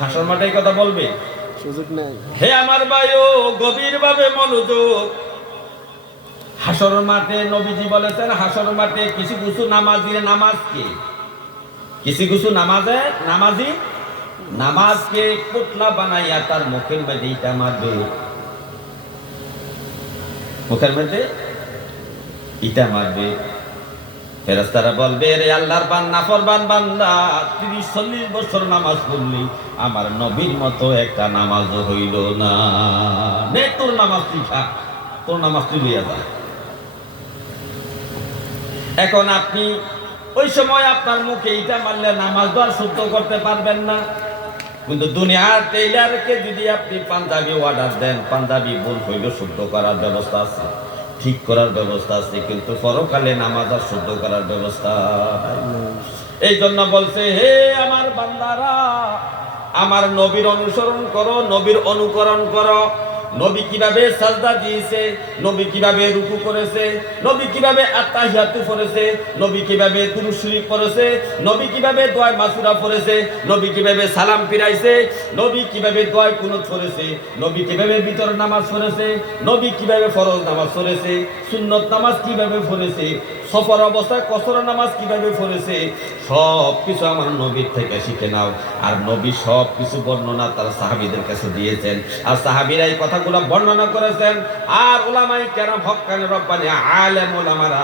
হাসর মাঠে এই কথা বলবে? সুযোগ নেই। হে আমার ভাইও, গভীর ভাবে মনোযোগ। হাসর মাঠে নবীজি বলেছেন, হাসর মাঠে কিছু কিছু নামাজির নামাজকে, কিছু কিছু নামাজি নামাজকে পুতলা বানাইয়া তার মুখের মধ্যে ইটা মারবে, মুখের মধ্যে ইটা মারবে। ফেরেশতারা বলবে রে আল্লাহর নাফরমান বান্দা, 30-40 বছর নামাজ পড়লি, আমার নবীর মতো একটা নামাজও হইল না। নে তোর নামাজ শিখা, তোর নামাজ তুই লইয়া যা। এখন আপনি ওই সময় আপনার মুখে ইটা মারলে নামাজ তো আর শুদ্ধ করতে পারবেন না। কিন্তু দুনিয়ার টেইলারকে যদি আপনি পাঞ্জাবি অর্ডার দেন, পাঞ্জাবি ভুল হইল শুদ্ধ করার ব্যবস্থা আছে, ঠিক করার ব্যবস্থা আছে, কিন্তু পরকালে নামাজ আর শুদ্ধ করার ব্যবস্থা নাই। এই জন্য বলছে হে আমার বান্দারা, আমার নবীর অনুসরণ করো, নবীর অনুকরণ করো। নবী কিভাবে সাজদা দিয়েছে, নবী কিভাবে রুকু করেছে, নবী কিভাবে আত্তাহিয়াতু পড়েছে, নবী কিভাবে দুরূদ শরীফ পড়েছে, নবী কিভাবে দোয়া মাসুরা পড়েছে, নবী কিভাবে সালাম ফিরাইছে, নবী কিভাবে দোয়া কুনুত পড়েছে, নবী কিভাবে ভিতর নামাজ পড়েছে, নবী কিভাবে ফরজ নামাজ পড়েছে, সুন্নত নামাজ কিভাবে পড়েছে, সফর অবস্থায় কসর নামাজ কিভাবে পড়েছে, সব কিছু আমার নবীর থেকে শিখে নাও। আর নবী সব কিছু বর্ণনা তার সাহাবীদের কাছে দিয়েছেন, আর সাহাবীরা এই কথাগুলো বর্ণনা করেছেন। আর উলামায়ে কেরাম হক্কানি রব্বানি আলেম উলামারা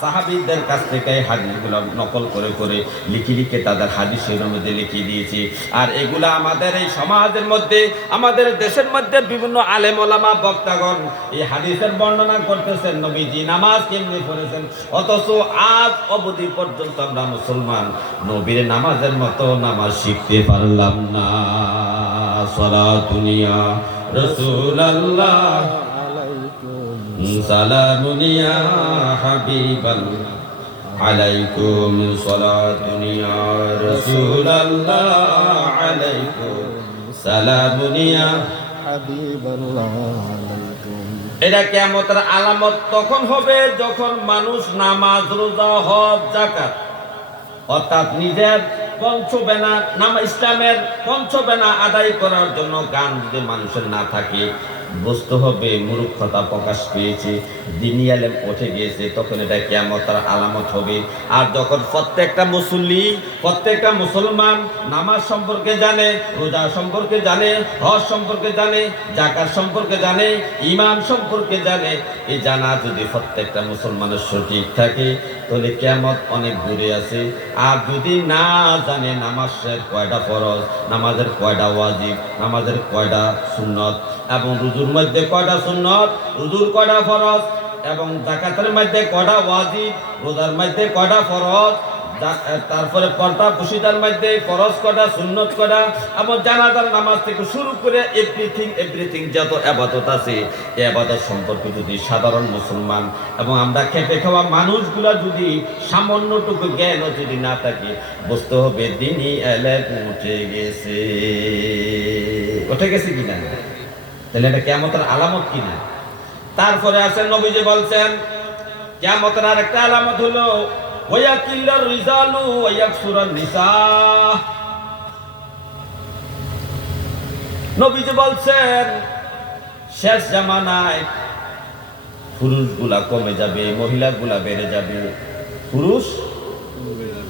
সাহাবীদের কাছ থেকে এই হাদিসগুলো নকল করে করে লিখে লিখে তাদের হাদিসের মধ্যে লিখে দিয়েছে। আর এগুলা আমাদের এই সমাজের মধ্যে, আমাদের দেশের মধ্যে বিভিন্ন আলেম ওলামা বক্তাগণ এই হাদিসের বর্ণনা করতেছেন নবীজি নামাজ কেমনে পড়েছেন, অথচ আজ অবধি পর্যন্ত আমরা মুসলমান নবীর নামাজের মতো নামাজ শিখতে পারলাম না। সালাতুন ইয়া রাসূলুল্লাহ আলাইকুম সালামুন ইয়া হাবিবাল্লাহ আলাইকুম সালাতুন ইয়া রাসূলুল্লাহ আলাইকুম সালামুন ইয়া হাবিবাল্লাহ আলাইকুম। এটা কিয়ামতের আলামত তখন হবে যখন মানুষ নামাজ, রোজা, হজ, যাকাত অর্থাৎ নিজের পঞ্চবেনা ইসলামের পঞ্চবেনা আদায় করার জন্য গান যদি মানুষের না থাকে, বুঝতে হবে মূর্খতা প্রকাশ পেয়েছে, দ্বীনি আলেম উঠে গিয়েছে, তখন এটা কিয়ামতের আলামত হবে। আর যখন প্রত্যেকটা মুসল্লি, প্রত্যেকটা মুসলমান নামাজ সম্পর্কে জানে, রোজা সম্পর্কে জানে, হজ সম্পর্কে জানে, যাকাত সম্পর্কে জানে, ঈমান সম্পর্কে জানে, এই জানা যদি প্রত্যেকটা মুসলমানের সঠিক থাকে তাহলে কিয়ামত অনেক দূরে আছে। আর যদি না জানে নামাজের কয়টা ফরজ, নামাজের কয়টা ওয়াজিব, নামাজের কয়টা সুন্নত, এবং রুজুর মধ্যে কয়টা সুন্নত, রুজুর কয়টা ফরজ, এবং যাকাতের মধ্যে কয়টা ওয়াজিব, রোজার মধ্যে কয়টা ফরজ, তারপরে পর্দা পুশিদার মধ্যে ফরজ কয়টা, সুন্নত কয়টা, এবং জানাজার নামাজ থেকে শুরু করে এভরিথিং যত ইবাদত আছে এই ইবাদত সম্পর্কে যদি সাধারণ মুসলমান এবং আমরা খেটে খাওয়া মানুষগুলা যদি সামান্যটুকু জ্ঞানও যদি না থাকে, বুঝতে হবে দ্বীনি আলেম উঠে গেছে কিনা, তাহলে এটা কিয়ামতের আলামত কিনা। তারপরে আছেন নবীজি বলছেন কিয়ামতের আরেকটা আলামত হলো ওয়ায়াকিল্লার রিজালু ওয়ায়াকসুরান নিসা। নবীজি বলছেন শেষ জামানায় পুরুষগুলা কমে যাবে, মহিলাগুলা বেড়ে যাবে, পুরুষ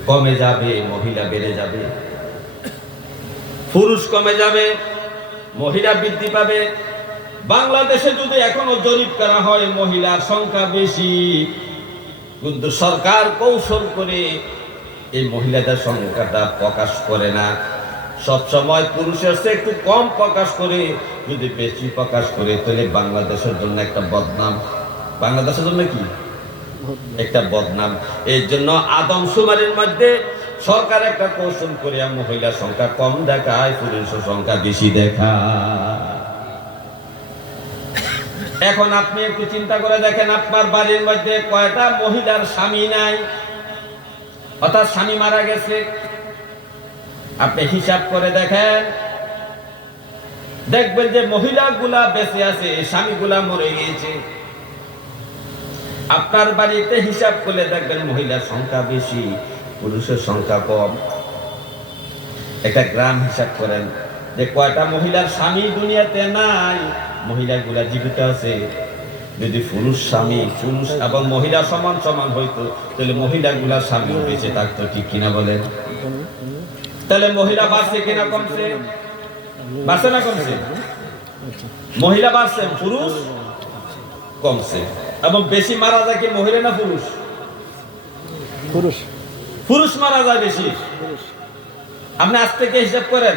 কমে যাবে, মহিলা বেড়ে যাবে, পুরুষ কমে যাবে, মহিলা বৃদ্ধি পাবে। বাংলাদেশে যদি এখনো জরিপ করা হয় মহিলার সংখ্যা বেশি, কিন্তু সরকার কৌশল করে এই মহিলাদের সংখ্যাটা প্রকাশ করে না, সব সময় পুরুষের চেয়ে একটু কম প্রকাশ করে। যদি বেশি প্রকাশ করে তাহলে বাংলাদেশের জন্য একটা বদনাম, বাংলাদেশের জন্য কি একটা বদনাম। এই জন্য আদমশুমারির মধ্যে সরকার একটা কৌশল করে মহিলার সংখ্যা কম দেখায়, পুরুষের সংখ্যা বেশি দেখায়। এখন আপনি একটু চিন্তা করে দেখেন, আপনার বাড়ির মধ্যে কয়টা মহিলার স্বামী নাই, অর্থাৎ স্বামী মারা গেছে, আপনি হিসাব করে দেখেন, দেখবেন যে মহিলাগুলা বেঁচে আছে, স্বামীগুলা মরে গিয়েছে। আপনার বাড়িতে হিসাব করলে দেখবেন মহিলার সংখ্যা বেশি, পুরুষের সংখ্যা কম। একটা গ্রাম হিসাব করেন যে কয়টা মহিলার স্বামী দুনিয়াতে নাই, মহিলাগুলা জীবিত আছে। যদি পুরুষ স্বামী, পুরুষ এবং মহিলা সমান সমান হইতো তাহলে মহিলাগুলা স্বামী বেঁচে থাকতো, ঠিক কিনা বলেন? তাহলে মহিলা বাড়ছে কিনা কমছে? বাড়ছে না কমছে? মহিলা বাড়ছে, পুরুষ কমছে। এবং বেশি মারা যায় কি মহিলা না পুরুষ? পুরুষ পুরুষ মারা যায় বেশি। আপনি আজ থেকে হিসাব করেন,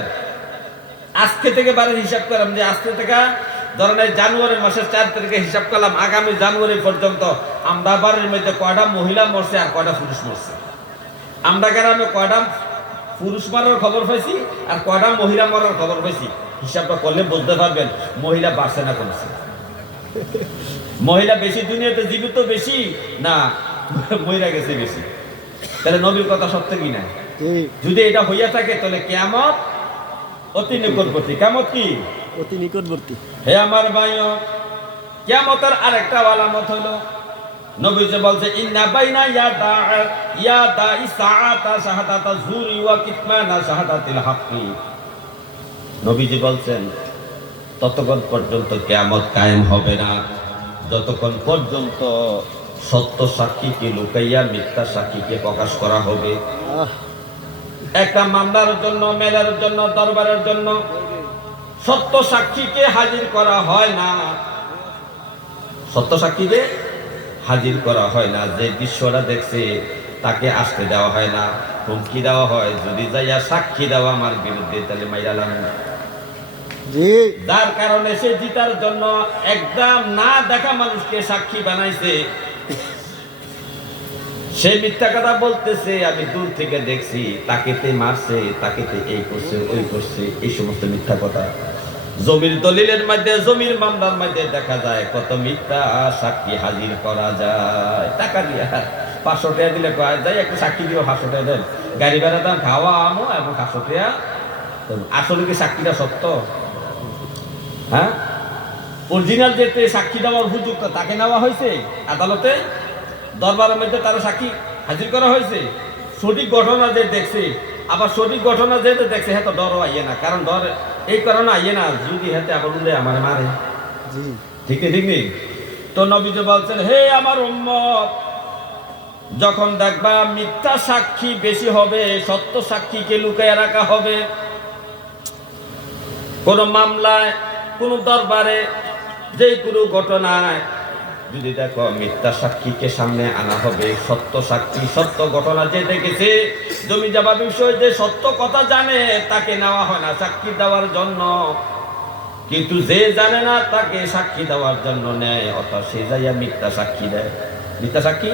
আজকে থেকে বারের হিসাব করেন যে আজকে থেকে ধরেন জানুয়ারি মাসের 4 তারিখে হিসাব করলাম, আগামী জানুয়ারি পর্যন্ত আমরা বাড়ির মধ্যে কয়টা মহিলা মরছে আর কয়টা পুরুষ মরছে। আমরা গ্রামে কয়টা পুরুষ মারার খবর পাইছি আর কয়টা মহিলা মরার খবর পাইছি, হিসাবটা করলে বুঝতে পারবেন মহিলা বাড়ছে না কমছে। মহিলা বেশি দুনিয়াতে জীবিত বেশি না মহিলা গেছে বেশি? তাহলে নবীর কথা সত্য কি না? ঠিক। যদি এটা হইয়া থাকে তাহলে কিয়ামত অতি নিকটবর্তী। কিয়ামত কি? অতি নিকটবর্তী। হে আমার ভাইও, কিয়ামতের আরেকটা আলামত হলো নবীজি বলছে ইন্না বাইনা ইয়াদা ইসাআতা শাহাদাতা যুরি ওয়া কিতমানা শাহাদাতিল হাক্কি। নবীজি বলছেন ততক্ষণ পর্যন্ত কিয়ামত কায়েম হবে না যতক্ষণ পর্যন্ত সত্য সাক্ষীকে লুকাইয়া মিথ্যা সাক্ষীকে প্রকাশ করা হবে। আহ, একটা মামলার জন্য, মেলার জন্য, দরবারের জন্য সত্য সাক্ষীকে হাজির করা হয় না, সত্য সাক্ষীকে হাজির করা হয় না। যে দৃশ্যটা দেখছে তাকে আসতে দেওয়া হয় না, হুমকি দেওয়া হয় যদি যাইয়া সাক্ষী দেওয়া আমার বিরুদ্ধে তাহলে মাইরালাম। জি, যার কারণে সে জিতার জন্য একদম না দেখা মানুষকে সাক্ষী বানাইছে। সে মিথ্যা কথা বলতেছে, আমি দূর থেকে দেখছি, তাকে তে মারছে, তাকে তে এই করছে, ওই করছে, এই সমস্ত মিথ্যা কথা। জমির দলিলের মধ্যে, জমির মামলার মধ্যে দেখা যায় কত মিথ্যা সাক্ষী হাজির করা যায়। টাকা দিয়ে 500 টাকা দিলে কয় যাই একটা সাক্ষী দিও, 500 টাকা দেন, গাড়ি ভাড়া দাম, খাওয়া আমো এবং 500 টাকা। আসলে কি সাক্ষীটা সত্য? হ্যাঁ, অরিজিনাল যেতে সাক্ষী দেওয়ার উপযুক্ত তাকে নেওয়া হয়েছে আদালতে, দরবারের মধ্যে তারা সাক্ষী হাজির করা হয়েছে। সঠিক ঘটনা যে দেখছে, আবার সঠিক ঘটনা যে দেখছে হ্যাঁ তো ডরও আইয়ে না, কারণ ডর এই কারণে আইয়ে না যদি হাতে আবার উল্লে আমার মারে। জি, ঠিক নেই, ঠিক নেই। তো নবীজি বলছেন হে আমার উম্মত, যখন দেখবা মিথ্যা সাক্ষী বেশি হবে, সত্য সাক্ষীকে লুকাইয়া রাখা হবে, কোন মামলায়, কোন দরবারে, যে কোনো ঘটনায় যদি দেখো মিথ্যা সাক্ষীকে সামনে আনা হবে, সত্য সাক্ষী সত্য ঘটনা যে দেখেছে, জমি জমা বিষয় যে সত্য কথা জানে তাকে নেওয়া হয় না সাক্ষী দেওয়ার জন্য, কিন্তু যে জানে না তাকে সাক্ষী দেওয়ার জন্য নেয়, অর্থাৎ সে যাইয়া মিথ্যা সাক্ষী দেয়। মিথ্যা সাক্ষী